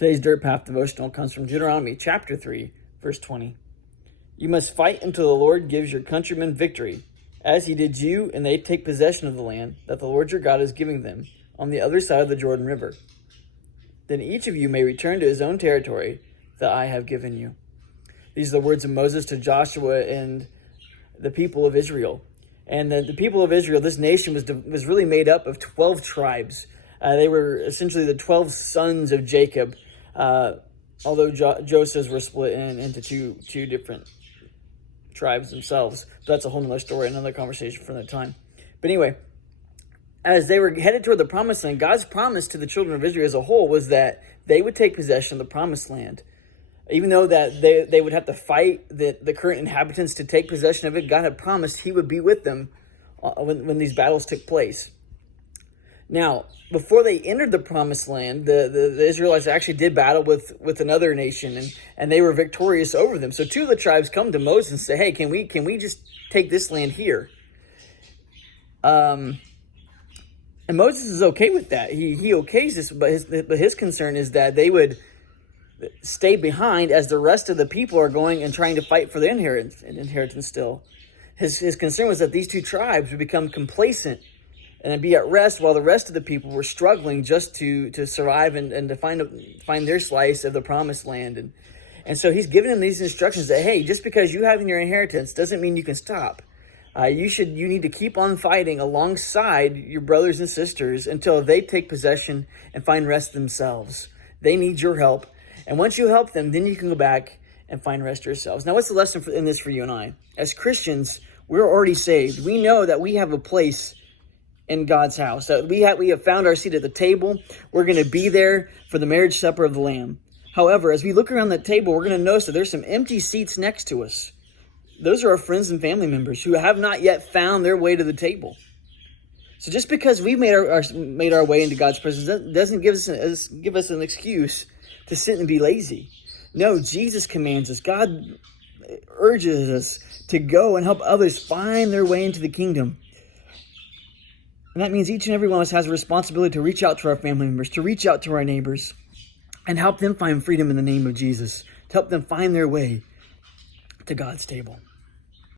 Today's Dirt Path Devotional comes from Deuteronomy chapter 3, verse 20. You must fight until the Lord gives your countrymen victory, as he did you, and they take possession of the land that the Lord your God is giving them on the other side of the Jordan River. Then each of you may return to his own territory that I have given you. These are the words of Moses to Joshua and the people of Israel. And the people of Israel, this nation was really made up of 12 tribes. They were essentially the 12 sons of Jacob, although Joseph's were split into two different tribes themselves. But that's a whole nother story, another conversation for another time. But anyway, as they were headed toward the promised land, God's promise to the children of Israel as a whole was that they would take possession of the promised land. Even though that they would have to fight the current inhabitants to take possession of it, God had promised he would be with them when these battles took place. Now, before they entered the promised land, the Israelites actually did battle with another nation, and they were victorious over them. So two of the tribes come to Moses and say, hey, can we just take this land here? And Moses is okay with that. He okays this, but his concern is that they would stay behind as the rest of the people are going and trying to fight for the inheritance still. His concern was that these two tribes would become complacent and be at rest while the rest of the people were struggling just to survive and to find their slice of the promised land. And so he's giving them these instructions that, hey, just because you have your inheritance doesn't mean you can stop. You need to keep on fighting alongside your brothers and sisters until they take possession and find rest themselves. They need your help. And once you help them, then you can go back and find rest yourselves. Now, what's the lesson in this for you and I? As Christians, we're already saved. We know that we have a place in God's house, that we have found our seat at the table. We're going to be there for the marriage supper of the Lamb. However, as we look around that table, we're going to notice that there's some empty seats next to us. Those are our friends and family members who have not yet found their way to the table. So just because we've made our way into God's presence doesn't give us an excuse to sit and be lazy. No, Jesus commands us. God urges us to go and help others find their way into the kingdom. And that means each and every one of us has a responsibility to reach out to our family members, to reach out to our neighbors, and help them find freedom in the name of Jesus, to help them find their way to God's table.